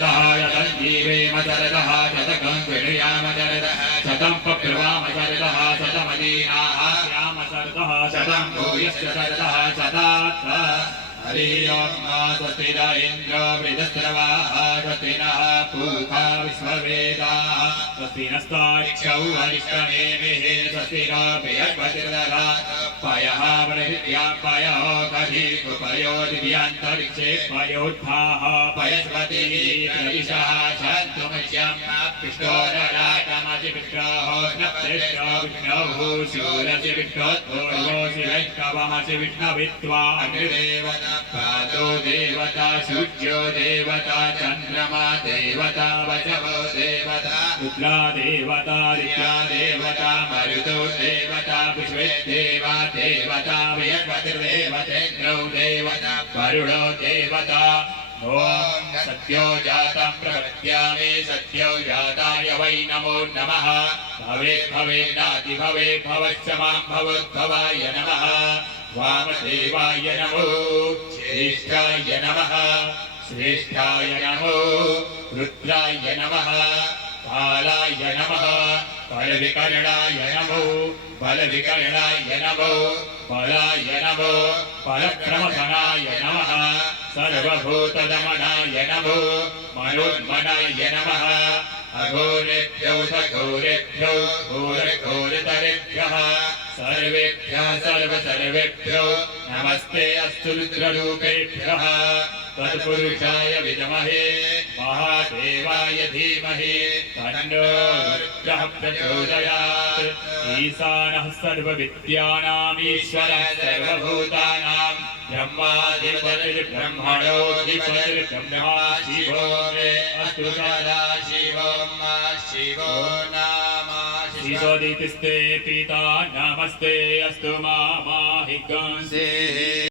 शतञ्जीवेमचरदः शतकं विणयामचरदः शतं पप्रवामचरदः शतमदीनाः श्यामचरदः शतं भूयश्च चरदः शतात् हरि ओं स्वस्ति न इन्द्रो वृधस्रवाः स्वस्ति नः पूषा विश्ववेदाः स्वस्ति नस्तारिक्षौ हरिष्ठनेमिः स्वस्ति नो बृहस्पतिर्दधातु पयः बृहद्यां पयो कधीकुपयो दिव्यान्तरिक्षे पयोद्धाः पयस्पतिः प्रदिशः शान्तुमह्यं पिष्टो नराटमसि पिष्टोः नप्तिष्टो विष्णोः शूरसि विष्णोद्भूर्वोऽसि वैष्णवमसि विष्णवित्वा अग्निदेवता पादो देवता सूर्यो देवता चन्द्रमा देवता वचवो देवता रुद्रा देवता दिव्या देवता मरुतो देवता विश्वे देवा देवता बृहस्पतिर्देवतेन्द्रो देवता वरुणो देवता ओम सत्यो जातं प्रपद्यामि सत्यो जाताय वै नमो नमः भवेत् भवेदाति भवेत् भवश्च मां भवोद्भवाय नमः वामदेवाय नमो श्रेष्ठाय नमः श्रेष्ठाय नमो रुद्राय नमः कालाय नमः बलविकर्णाय नमो बलविकर्णाय नमो बलाय नमो पराक्रमधनाय नमः सर्वभूतदमनाय नमो मनोन्मनाय नमः अघोरेभ्यो सघोरेभ्यो घोरघोरतरेभ्यः सर्वेभ्यः सर्वेभ्यो नमस्ते अस्तु रुद्ररूपेभ्यः तत्पुरुषाय विद्महे महादेवाय धीमहि तन्नो रुद्रः प्रचोदयात् ईशानः सर्वविद्यानाम् ईश्वरः सर्वभूतानां ब्रह्माधिपतिर्ब्रह्मणोऽधिपतिर्ब्रह्मा शिवो मे अस्तु सदा शिवो मा शिवो नामाशिषोदितिस्ते पिता नमस्ते अस्तु मामाहिकंसे